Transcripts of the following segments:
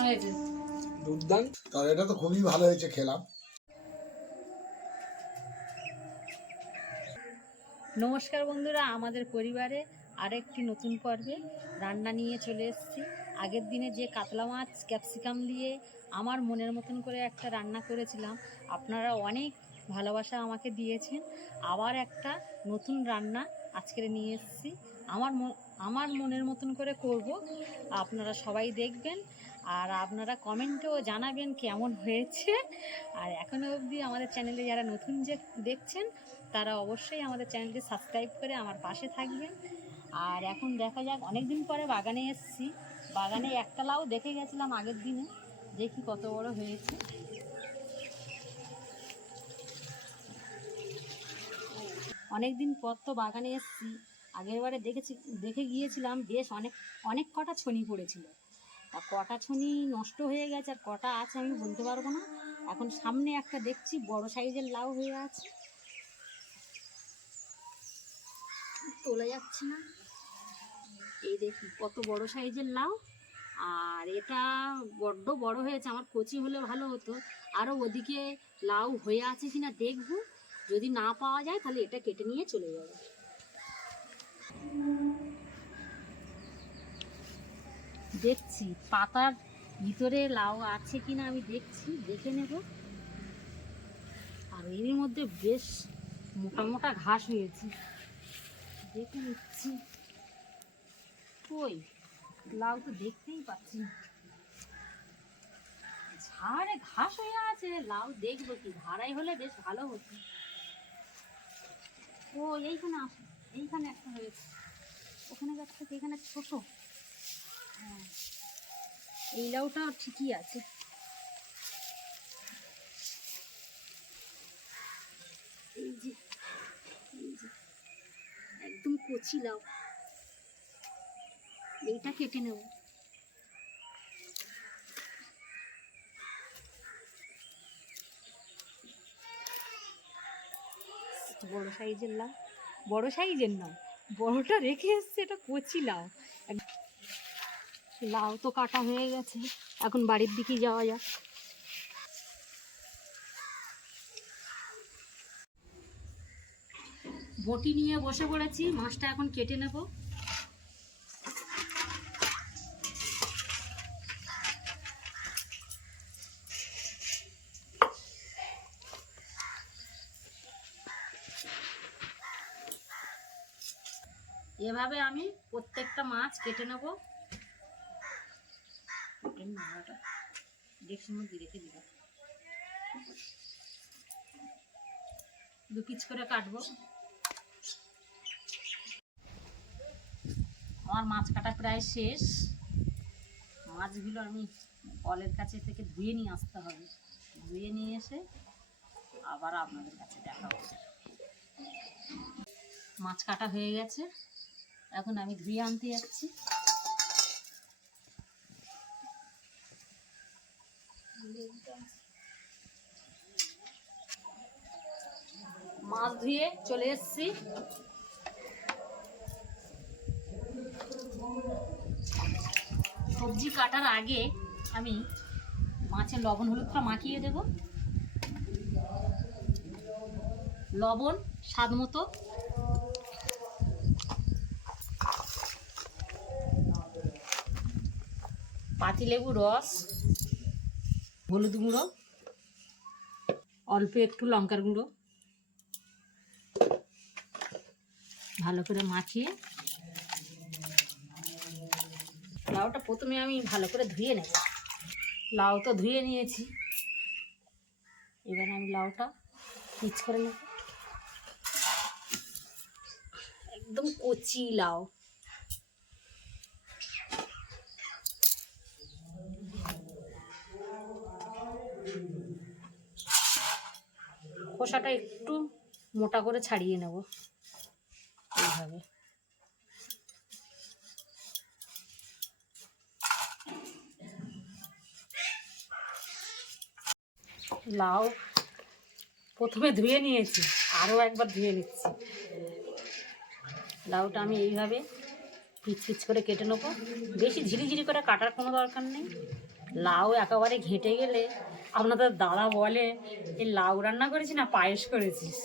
কেমন হয়েছে। দুর্দান্ত। তাহলে এটা তো খুবই ভালো হয়েছে খেলাম। নমস্কার বন্ধুরা আমাদের পরিবারে আরেকটি নতুন পর্বে রান্না নিয়ে চলে এসেছি। আগের দিনে যে কাতলা মাছ ক্যাপসিকাম দিয়ে আমার মনের মতন করে একটা রান্না করেছিলাম। আপনারা অনেক ভালোবাসা আমাকে দিয়েছেন। আবার একটা নতুন রান্না আজকের নিয়ে এসেছি। আমার আমার মনের মতন করে করব। আপনারা সবাই দেখবেন। আর আপনারা কমেন্টেও জানাবেন কেমন হয়েছে। আর এখনও অবধি আমাদের চ্যানেলে যারা নতুন যে দেখছেন, তারা অবশ্যই আমাদের চ্যানেলটি সাবস্ক্রাইব করে আমার পাশে থাকবেন। আর এখন দেখা যাক অনেক দিন পরে বাগানে এসেছি। বাগানে একটা লাউ দেখে গেছিলাম আগের দিনে, দেখি কত বড় হয়েছে। অনেক দিন পর তো বাগানে এসেছি। আগেরবারে দেখেছি, দেখে গিয়েছিলাম, বেশ অনেক অনেক কটা ছনি পড়েছিল। তা কটা ছনি নষ্ট হয়ে গেছে, আর কটা আছে আমি বলতে পারব না। এখন সামনে একটা দেখছি, বড় সাইজের লাউ হয়ে আছে। তোলা যাচ্ছে না। এই দেখি কত বড় সাইজের লাউ। আর এটা বড্ড বড় হয়েছে, আমার কচি হলে ভালো হতো। আরও ওদিকে লাউ হয়ে আছে কিনা দেখব। যদি না পাওয়া যায়, তাহলে এটা কেটে নিয়ে চলে যাবে। দেখছি, পাতার ভিতরে লাউ আছে কিনা আমি দেখছি, দেখে নেব। আর এর মধ্যে বেশ মোটা মোটা ঘাস হয়েছে। দেখে নিচ্ছি। কই? লাউ তো দেখতেই পাচ্ছি না। ঝাড়ে ঘাস হয়ে আছে, লাউ দেখব কি? ধারাই হলে বেশ ভালো হতো। ও এইখানে আস। এইখানে একটা হয়েছে। ওখানে যাচ্ছে কি? এখানে ছোট। এই লাউটা ঠিকই আছে। একদম কচি লাউ। এইটা কেটে নেব। বড় সাইজের লাউ। বড় সাইজের নাও বড়টা রেখে এসছে এটা কচি লাউ। লাউ তো কাটা হয়ে গেছে। এখন বাড়ির দিকেই যাওয়া যাক। বটি নিয়ে বসে পড়েছি, মাছটা এখন কেটে নেব। এভাবে আমি প্রত্যেকটা মাছ কেটে নেব। মধ্যে রেখে দিব দু পিচ করে কাটবো। আমার মাছ কাটা প্রায় শেষ। মাছগুলো আমি কলের কাছে থেকে ধুয়ে নিয়ে আসতে হবে। ধুয়ে নিয়ে এসে আবার আপনাদের কাছে দেখাবো। মাছ কাটা হয়ে গেছে। এখন আমি ধুয়ে আনতে যাচ্ছি। মাছ ধুয়ে চলে এসেছি। সবজি কাটার আগে আমি মাছের লবণ হলুদটা মাখিয়ে দেব। লবণ স্বাদ মতো। পাতিলেবু রস। হলুদ গুঁড়ো। অল্প একটু লঙ্কার গুঁড়ো। ভালো করে মাখিয়ে। লাউটা প্রথমে আমি ভালো করে ধুয়ে নেব। লাউ তো ধুয়ে নিয়েছি। এবার আমি লাউটা পিচ করে নেব। একদম কচি লাউ। খোসাটা একটু মোটা করে ছাড়িয়ে নেব এইভাবে। লাউ প্রথমে ধুয়ে নিয়েছি, আরও একবার ধুয়ে নিচ্ছি। লাউটা আমি এইভাবে পিচ পিচ করে কেটে নেব। বেশি ঝিরিঝিরি করে কাটার কোনো দরকার নেই। লাউ একেবারে ঘেটে গেলে আপনাদের দাদা বলে, এই লাউ রান্না করেছি না, পায়েস করেছিস?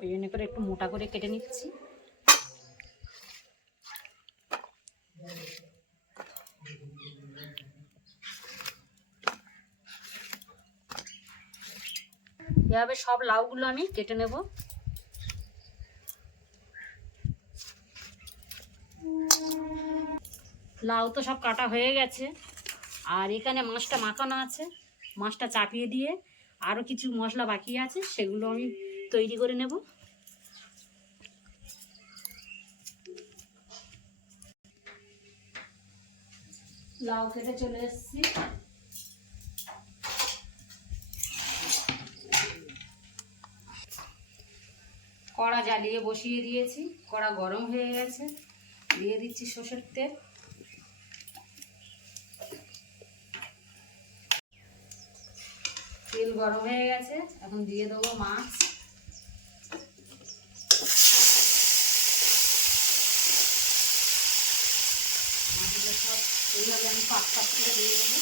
ওই জন্য করে একটু মোটা করে কেটে নিচ্ছি। এভাবে সব লাউগুলো আমি কেটে নেব। লাউ তো সব কাটা হয়ে গেছে, আর এখানে মাছটা মাখানো আছে। মাছটা চাপিয়ে দিয়ে আরও কিছু মশলা বাকি আছে, সেগুলো আমি তৈরি করে নেব। লাউ কেটে চলে এসেছি। কড়া জ্বালিয়ে বসিয়ে দিয়েছি, কড়া গরম হয়ে গেছে। দিয়ে দিচ্ছি সর্ষের তেল। তেল গরম হয়ে গেছে। এখন দিয়ে দেবো মাছ। মাছগুলো সব এইভাবে আমি পাঁচ পাঁচ করে দিয়ে দেবো।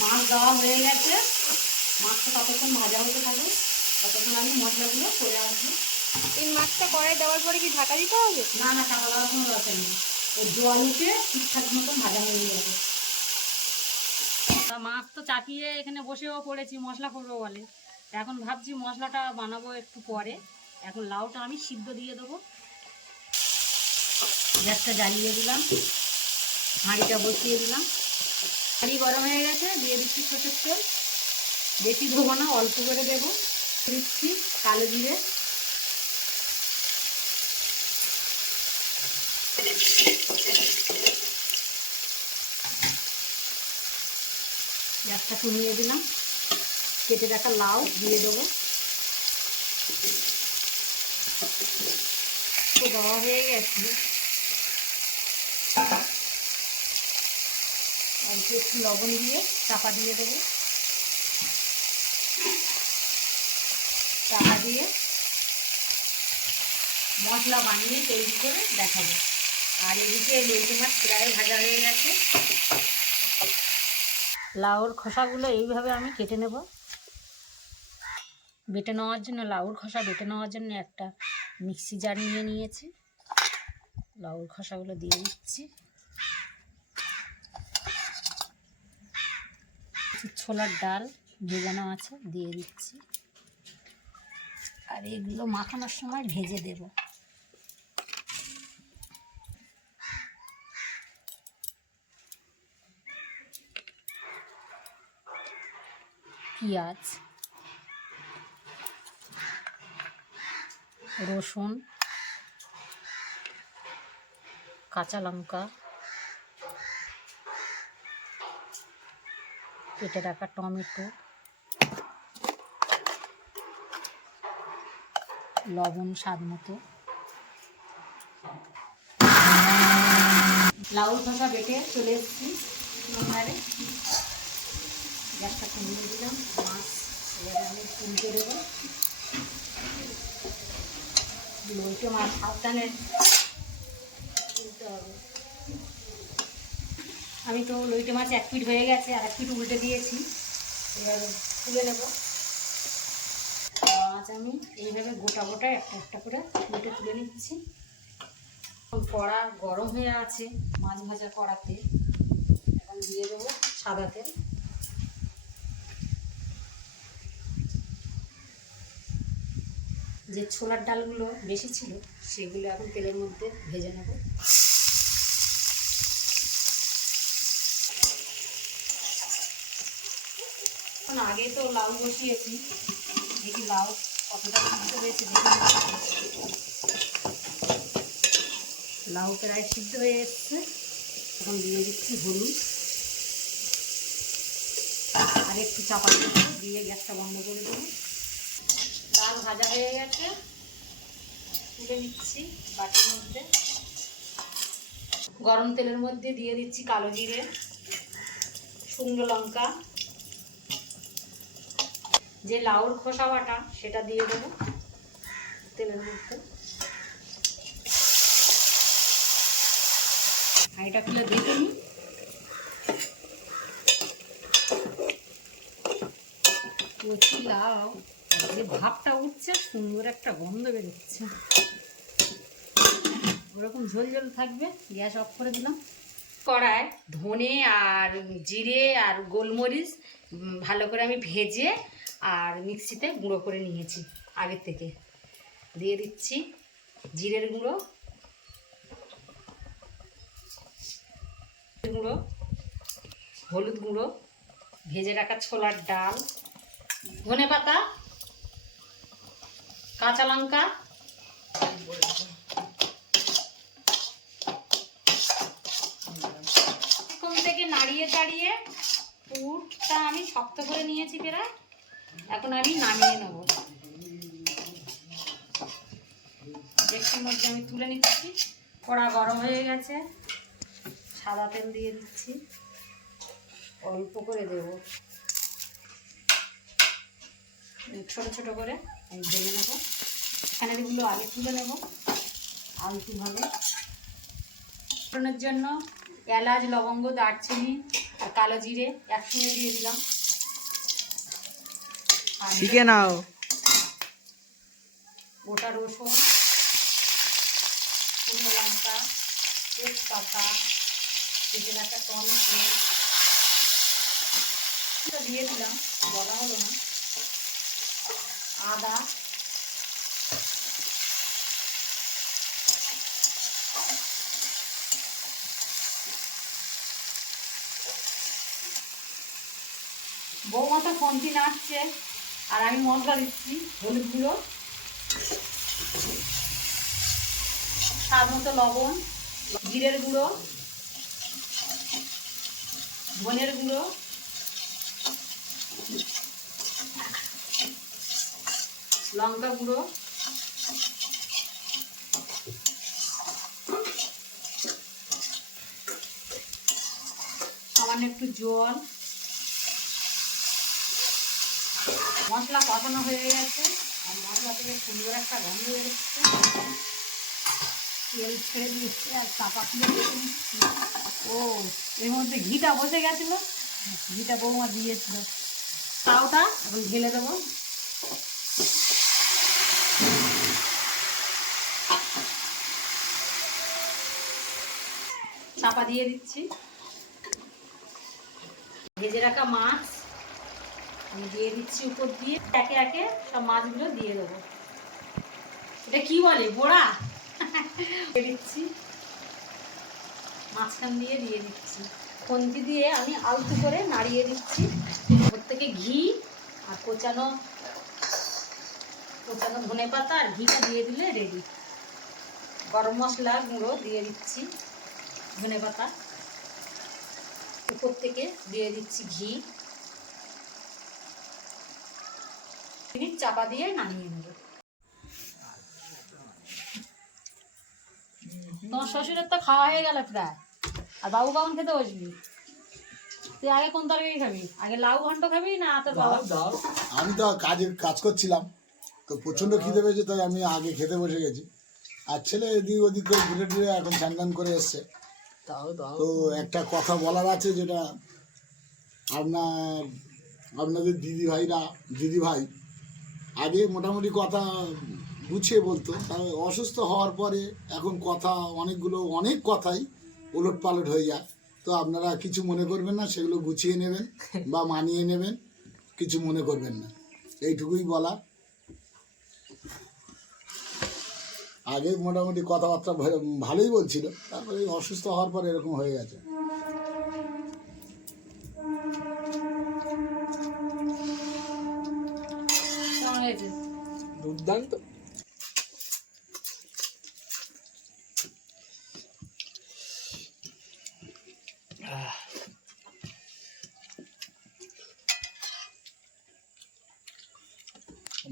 মাছ দেওয়া হয়ে গেছে। মাছটা ততক্ষণ ভাজা হতে থাকে ততক্ষণ আমি মশলাগুলো করে আসব। এই মাছটা কড়াই দেওয়ার পরে কি ঢাকা দিতে হবে? না না টাকা দেওয়ার কোনো দরকার নেই। ওই জল ঠিকঠাক মতন ভাজা হয়ে যাবে মাছ তো চাপিয়ে এখানে বসেও পড়েছি, মশলা করব বলে। এখন ভাবছি মশলাটা বানাবো একটু পরে। এখন লাউটা আমি সিদ্ধ দিয়ে দেবো। গ্যাসটা জ্বালিয়ে দিলাম। হাঁড়িটা বসিয়ে দিলাম। হাঁড়ি গরম হয়ে গেছে, দিয়ে দিচ্ছি সরষের তেল। বেশি ধোবো না, অল্প করে দেবো। দিচ্ছি কালো জিরে। গ্যাসটা কমিয়ে দিলাম। কেটে রাখা লাউ দিয়ে দেবো। দেওয়া হয়ে গেছে। একটু লবণ দিয়ে চাপা দিয়ে দেবো। চাপা দিয়ে মশলা বানিয়ে তৈরি করে দেখাবো। আর এদিকে লইটে মাছ প্রায় ভাজা হয়ে গেছে। লাউর খোসাগুলো এইভাবে আমি কেটে নেব। বেটে নেওয়ার জন্য, লাউর খোসা বেটে নেওয়ার জন্য একটা মিক্সি জার নিয়ে নিয়েছি। লাউর খোসাগুলো দিয়ে দিচ্ছি। ছোলার ডাল ভেজানো আছে, দিয়ে দিচ্ছি। আর এগুলো মাখানোর সময় ভেজে দেব। পেঁয়াজ রসুন, কাঁচা লঙ্কা, কেটে রাখা টমেটো, লবণ স্বাদ মতো। লাউ খোসা বেটে চলে এসেছি। গ্যাসটা কমিয়ে দিলাম, মাছ এবারে আমি তুলতে দেবো। লইটে মাছ সাবধানে তুলতে হবে। আমি তো লইটে মাছ এক ফিট হয়ে গেছে, আর এক ফিট উল্টে দিয়েছি। এবারে তুলে নেব। মাছ আমি এইভাবে গোটা গোটা একটা একটা করে উল্টে তুলে নিচ্ছি। কড়া গরম হয়ে আছে মাছ ভাজা কড়াতে। এখন দিয়ে দেবো সাদা তেল। যে ছোলার ডালগুলো বেশি ছিল, সেগুলো এখন তেলের মধ্যে ভেজে নেব। আগে তো লাউ বসিয়েছি, দেখি লাউ কতটা সিদ্ধ হয়েছে, দেখি। লাউ প্রায় সিদ্ধ হয়ে এসছে, এখন দিয়ে দিচ্ছি হলুদ। আর একটু চাপা দিয়ে গ্যাসটা বন্ধ করে দেবো। ভাজা হয়ে গেছে। তুলে নিচ্ছি বাটির মধ্যে। গরম তেলের মধ্যে দিয়ে দিচ্ছি কালো জিরে, শুকনো লঙ্কা। যে লাউর খোসা বাটা সেটা দিয়ে দেবো তেলের মধ্যে। হাঁড়িটা খুলে দেখে নিই কচি লাউ। যে ভাবটা উঠছে, সুন্দর একটা গন্ধ বেরোচ্ছে। ওরকম ঝোল ঝোল থাকবে, গ্যাস অফ করে দিলাম। কড়ায় ধনে আর জিরে আর গোলমরিচ ভালো করে আমি ভেজে আর মিক্সিতে গুঁড়ো করে নিয়েছি আগের থেকে। দিয়ে দিচ্ছি জিরের গুঁড়ো। গুঁড়ো, হলুদ গুঁড়ো, ভেজে রাখা ছোলার ডাল, ধনে পাতা কাঁচা লঙ্কা। এখন থেকে নাড়িয়ে চাড়িয়ে পুরটা আমি শক্ত করে নিয়েছি প্রায় এখন আমি নামিয়ে নেব। ডেকটির মধ্যে আমি তুলে নিচ্ছি। কড়া গরম হয়ে গেছে। সাদা তেল দিয়ে দিচ্ছি। অল্প করে দেব। ছোট ছোট করে। ভেজে নেব। এখানে এগুলো আগে তুলে নেব। আলতুভাবে ফোড়নের জন্য এলাচ লবঙ্গ দারচিনি আর কালো জিরে একসঙ্গে দিয়ে দিলাম। শিখে নাও। গোটা রসুন শুকনো লঙ্কা তেজপাতা কেটে রাখা টমেটো। দিয়ে দিলাম বলা হলো না। আদা। বৌমা তো ফন্তি নাচছে আর আমি মশলা দিচ্ছি, হলুদ গুঁড়ো স্বাদ মতো লবণ, জিরের গুঁড়ো, ধনের গুঁড়ো লঙ্কা গুঁড়ো। সামান্য একটু জল। মশলা কষানো হয়ে গেছে। আর মশলা থেকে সুন্দর একটা গন্ধ বেরোচ্ছে তেল ছেড়ে দিচ্ছে আর চাপা খুলে ও, এর মধ্যে ঘিটা বসে গেছিল। ঘিটা বৌমা দিয়েছিল। তাওটা এখন ঢেলে দেবো। চাপা দিয়ে দিচ্ছি। ভেজে রাখা মাছ আমি দিয়ে দিচ্ছি উপর দিয়ে। একে একে সব মাছগুলো দিয়ে দেবো। এটা কি বলে? বোড়া? দিয়ে দিচ্ছি। মাঝখান দিয়ে দিয়ে দিচ্ছি। খন্তি দিয়ে আমি আলতু করে নাড়িয়ে দিচ্ছি। ওর থেকে ঘি আর কোচানো কোচানো ধনে পাতা আর ঘিটা দিয়ে দিলে রেডি গরম মশলা গুঁড়ো দিয়ে দিচ্ছি। ধনে পাতা। উপর থেকে দিয়ে দিচ্ছি ঘি। মিনিট চাপা দিয়ে নামিয়ে নেব। তোমার শ্বশুরের তো খাওয়া হয়ে গেল প্রায়। আর বাবু কখন খেতে বসবি? তুই আগে কোন তরকারি খাবি? আগে লাউ ঘন্ট খাবি না তোর বাবা? আমি তো কাজের কাজ করছিলাম। তো প্রচণ্ড খিদে পেয়েছে তাই আমি আগে খেতে বসে গেছি। আর ছেলে এদিক ওদিক করে ঘুরে ঘুরে এখন স্নান করে এসছে। তো একটা কথা বলার আছে যেটা আপনার, আপনাদের দিদি ভাইরা দিদি ভাই আগে মোটামুটি কথা গুছিয়ে বলতো তবে অসুস্থ হওয়ার পরে এখন কথা অনেকগুলো, অনেক কথাই ওলট পালট হয়ে যায়। তো আপনারা কিছু মনে করবেন না, সেগুলো গুছিয়ে নেবেন বা মানিয়ে নেবেন, কিছু মনে করবেন না। এইটুকুই বলা আগে মোটামুটি কথাবার্তা ভালোই বলছিল তারপরে অসুস্থ হওয়ার পর এরকম হয়ে গেছে। দুর্দান্ত।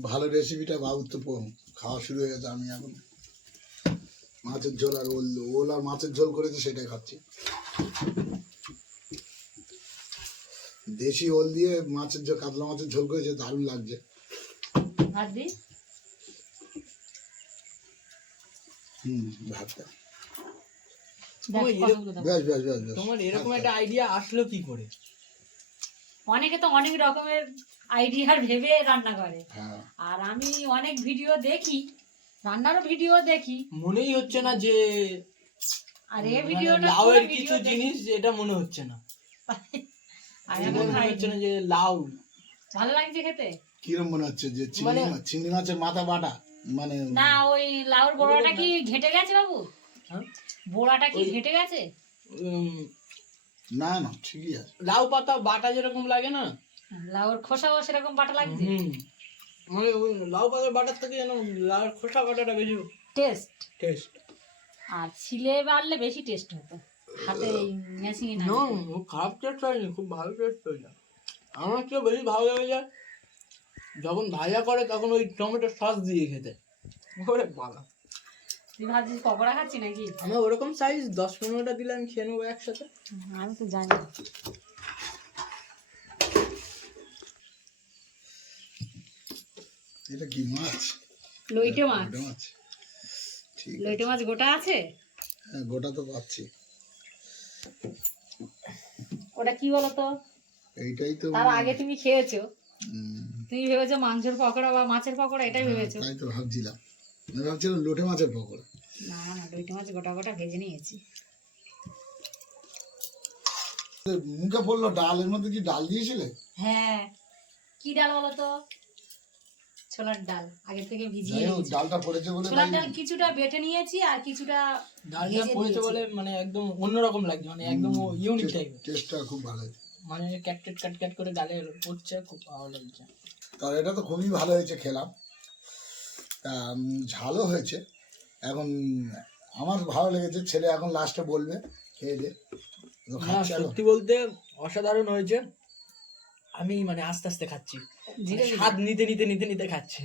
ভালো রেসিপিটা বাবুর তো খাওয়া শুরু হয়ে গেছে আমি এখন। মাছের ঝোল আর ওল ওল আর মাছের ঝোল করেছি সেটাই খাচ্ছি। দেশি ওল দিয়ে মাছের ঝোল কাতলা মাছের ঝোল করেছে দারুণ লাগছে। হুম ভাতটা। দেখ, তোমার কথাগুলো দেখ। বেশ বেশ বেশ বেশ তোমার এরকম একটা আইডিয়া আসলো কি করে? অনেকে তো অনেক রকমের আইডিয়ার ভেবে রান্না করে। হ্যাঁ। আর আমি অনেক ভিডিও দেখি রান্নারও ভিডিও দেখি। মনেই হচ্ছে না যে আর এ মানে ভিডিওটা লাউয়ের পুরো কিছু জিনিস এটা মনে হচ্ছে না। আর এটা এমন মনে হচ্ছে না যে লাউ। ভালো লাগছে খেতে? কিরম মনে হচ্ছে যে চিংড়ি মানে- মাছ চিংড়ি মাছের মাথা বাটা? মানে না ওই লাউর বড়াটা কি ঘেটে গেছে বাবু? হ্যাঁ? বড়াটা কি ঘেটে গেছে? উম, না না ঠিকই আছে। লাউ পাতা বাটা যেরকম লাগে না? লাউর খোসাও সেরকম বাটা লাগছে? মানে ওই লাউ পাতার বাটার থেকে যেন লাউর খোসা বাটাটা বেশি টেস্ট? টেস্ট। আর ছিলে বাড়লে বেশি টেস্ট হতো। হাতে মেশিনে না না খারাপ টেস্ট হয়নি খুব ভালো টেস্ট হয়েছে। আমার তো বেশি ভালো লেগে যায় যখন ভাজা করে তখন ওই টমেটো সস দিয়ে খেতে। ওরে বাবা। তুই ভাবছিস পকোড়া খাচ্ছি নাকি? আমার ওরকম সাইজ দশ পনেরোটা দিলে আমি খেয়ে নেব একসাথে। আমি তো জানি এটা কি মাছ? লইটে মাছ। লইটে মাছ গোটা আছে? হ্যাঁ গোটা তো পাচ্ছি। ওটা কি বলতো? এইটাই তো তার আগে তুমি খেয়েছো। তুমি ভেবেছো মাংসের পকোড়া বা মাছের পকোড়া এটাই ভেবেছো? তাই তো ভাবছিলাম। আমি ভাবছিলাম লোটে মাছের পকোড়া। না না লইটে মাছ গোটা গোটা ভেজে নিয়েছি। মুখে পড়ল ডালের মধ্যে কি ডাল দিয়েছিলে? হ্যাঁ। কি ডাল বলো তো ছোলার ডাল আগে থেকে ভিজিয়ে নিয়েছি। ডালটা পড়েছে বলে ছোলার ডাল কিছুটা বেটে নিয়েছি আর কিছুটা ডালটা পড়েছে বলে মানে একদম অন্যরকম লাগছে মানে একদম ইউনিক টাইপের টেস্টটা খুব ভালো হয়েছে। মানে ক্যাটকেট কাট কাট করে ডালে পড়ছে খুব ভালো লাগছে। তার এটা তো খুবই ভালো হয়েছে খেলাম। ঝালও হয়েছে। এখন আমার ভালো লেগেছে ছেলে এখন লাস্টে বলবে খেয়ে দে। সত্যি বলতে অসাধারণ হয়েছে। আমি মানে আস্তে আস্তে খাচ্ছি। ধীরে ধীরে। স্বাদ নিতে নিতে নিতে নিতে খাচ্ছে।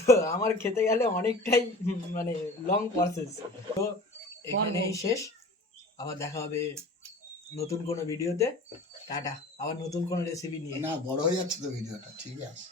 তো আমার খেতে গেলে অনেকটাই মানে লং প্রসেস তো এখানেই শেষ। আবার দেখা হবে নতুন কোনো ভিডিওতে টাটা। আবার নতুন কোনো রেসিপি নিয়ে। না বড় হয়ে যাচ্ছে তো ভিডিওটা ঠিক আছে।